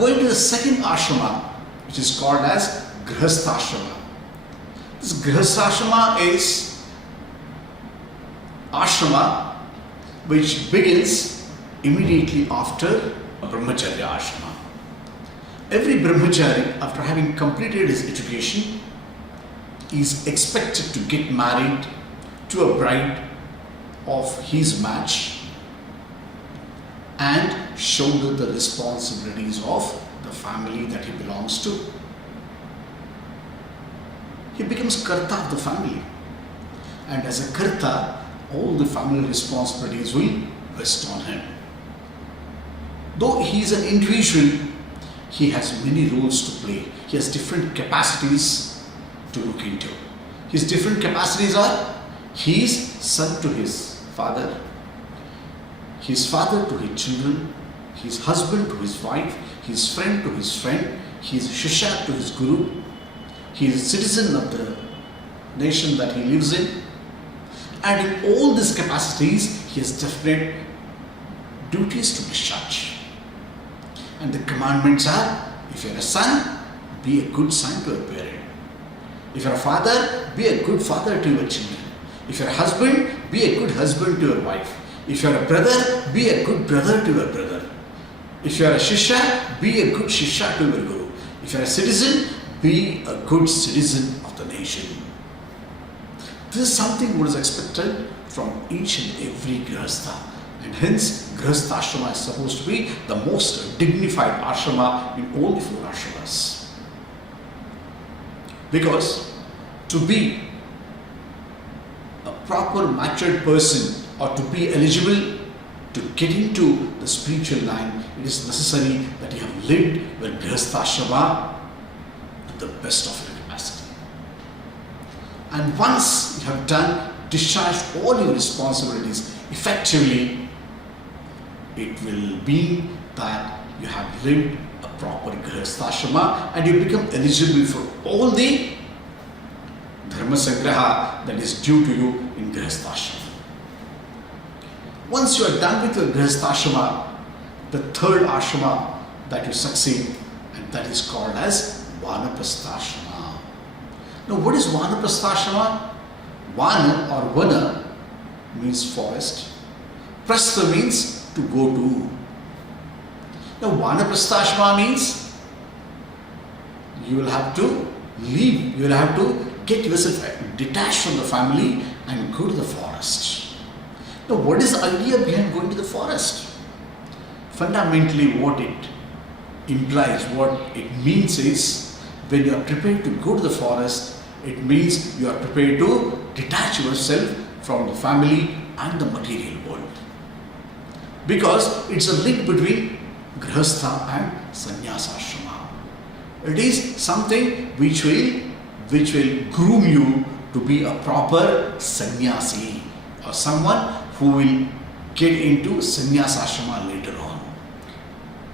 going to the second ashrama, which is called as Grihastha. This Grihastha is ashrama which begins immediately after Brahmacharya ashrama. Every brahmachari, after having completed his education, is expected to get married to a bride of his match and shoulder the responsibilities of the family that he belongs to. He becomes karta of the family, and as a karta, all the family responsibilities will rest on him. Though he is an individual, he has many roles to play. He has different capacities to look into. His different capacities are: he is son to his father, his father to his children, his husband to his wife, his friend to his friend, he is shishya to his guru, he is a citizen of the nation that he lives in, and in all these capacities he has definite duties to discharge. And the commandments are: if you are a son, be a good son to your parent. If you are a father, be a good father to your children. If you are a husband, be a good husband to your wife. If you are a brother, be a good brother to your brother. If you are a shishya, be a good shishya to your guru. If you are a citizen, be a good citizen of the nation. This is something what is expected from each and every grihastha. And hence, Grihastha ashrama is supposed to be the most dignified ashrama in all the four ashramas. Because to be a proper matured person, or to be eligible to get into the spiritual line, it is necessary that you have lived with Grihastha ashrama to the best of your capacity. And once you have discharged all your responsibilities effectively, it will mean that you have lived a proper Grihastha ashrama and you become eligible for all the Dharma Sangraha that is due to you in Grihastha ashrama. Once you are done with your Grihastha ashrama, the third ashrama that you succeed, and that is called as Vanaprastha ashrama. Now, what is Vanaprastha ashrama? Vana or Vana means forest. Prastha means to go to. Now, Vanaprastha ashrama means you will have to leave, you will have to get yourself detached from the family and go to the forest. Now, what is the idea behind going to the forest? Fundamentally, what it implies, what it means is, when you are prepared to go to the forest, it means you are prepared to detach yourself from the family and the material world. Because it's a link between Grihastha and Sannyasa ashrama. It is something which will groom you to be a proper sannyasi, or someone who will get into sannyasa ashrama later on.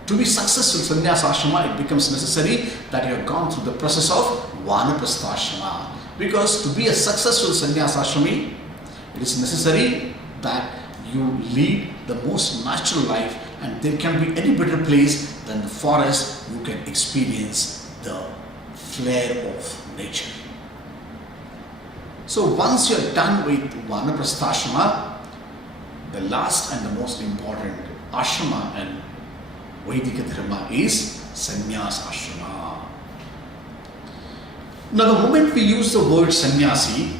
To be successful in sannyasa ashrama, it becomes necessary that you have gone through the process of Vanaprastha ashrama. Because to be a successful sannyasa ashrami, it is necessary that you lead the most natural life, and there can be any better place than the forest you can experience the flair of nature. So once you are done with Vanaprastha ashrama, the last and the most important ashrama in Vedic Dharma is Sannyasa ashrama. Now, the moment we use the word sannyasi,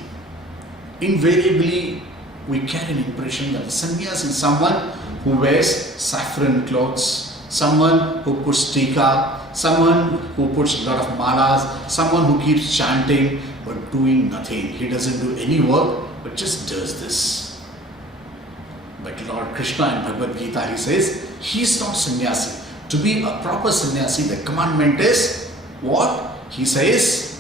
invariably we carry an impression that the sannyasi is someone who wears saffron clothes, someone who puts tika, someone who puts a lot of malas, someone who keeps chanting but doing nothing. He doesn't do any work but just does this. But Lord Krishna in Bhagavad Gita, he says, he is not sannyasi. To be a proper sannyasi, the commandment is what? He says,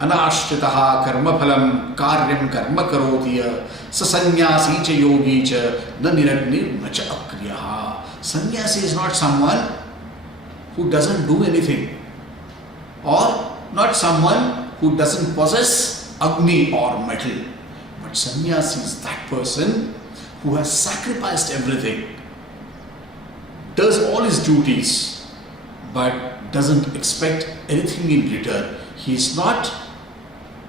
Anashritaha karma phalam karyam karma karotiya sa sannyasi cha yogi cha na niragnir na cha akriyaha. Sannyasi is not someone who doesn't do anything, or not someone who doesn't possess agni or metal. But sannyasi is that person who has sacrificed everything, does all his duties, but doesn't expect anything in return. He is not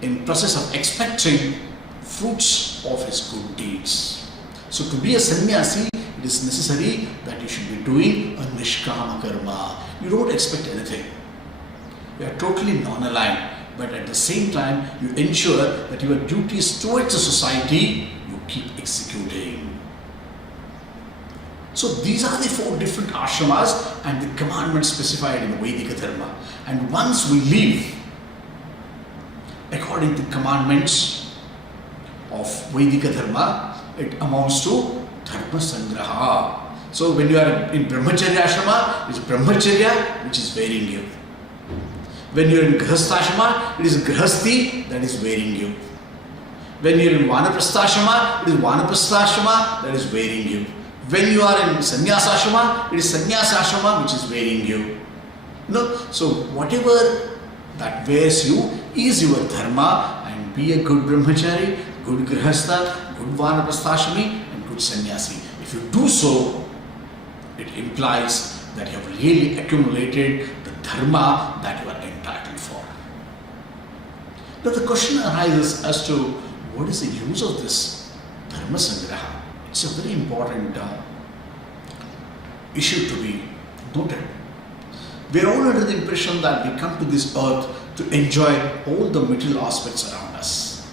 in process of expecting fruits of his good deeds. So to be a sannyasi, it is necessary that you should be doing a nishkama karma. You don't expect anything. You are totally non-aligned, but at the same time, you ensure that your duties towards the society, you keep executing. So these are the 4 different ashramas and the commandments specified in the Vedic Dharma. And once we live according to the commandments of Vedic Dharma, it amounts to Dharma Sangraha. So when you are in Brahmacharya ashrama, it is Brahmacharya which is wearing you. When you are in Grihastha ashrama, it is Grihasthi that is wearing you. When you are in Vanaprastha ashrama, it is Vanaprastha ashrama that is wearing you. When you are in Sannyasa ashrama, it is Sannyasa ashrama which is wearing you. So whatever that wears you is your dharma, and be a good brahmachari, good grihastha, good vanaprastha and good sannyasi. If you do so, it implies that you have really accumulated the dharma that you are entitled for. Now the question arises as to what is the use of this dharma sangraha. It's a very important issue to be noted. We are all under the impression that we come to this earth to enjoy all the material aspects around us.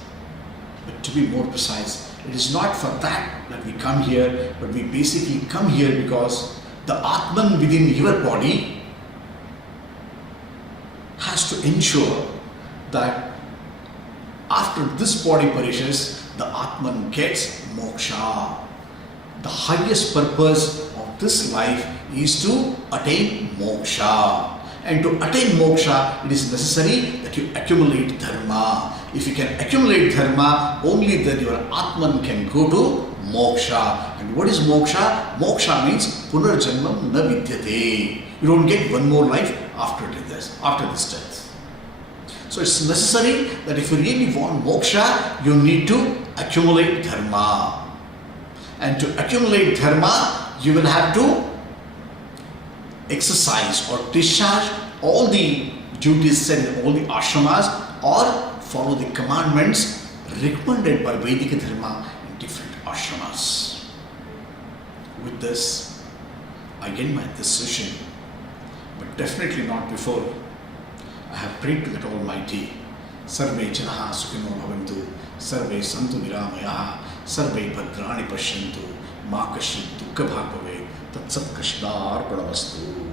But to be more precise, it is not for that we come here, but we basically come here because the Atman within your body has to ensure that after this body perishes, the Atman gets moksha. The highest purpose of this life is to attain moksha. And to attain moksha, it is necessary that you accumulate dharma. If you can accumulate dharma, only then your Atman can go to moksha. And what is moksha? Moksha means punarjanmam na vidyate. You don't get one more life after this death. So it's necessary that if you really want moksha, you need to accumulate dharma. And to accumulate dharma, you will have to exercise or discharge all the duties set in all the ashramas, or follow the commandments recommended by Vedic Dharma in different ashramas. With this, I end my decision, but definitely not before I have prayed to that Almighty. Sarve janaha sukhino bhavantu, sarve santu niramayaha, sarve bhadrani pashyantu, ma kashit dukkha bhag bhave, tat sat krishnarpanamastu.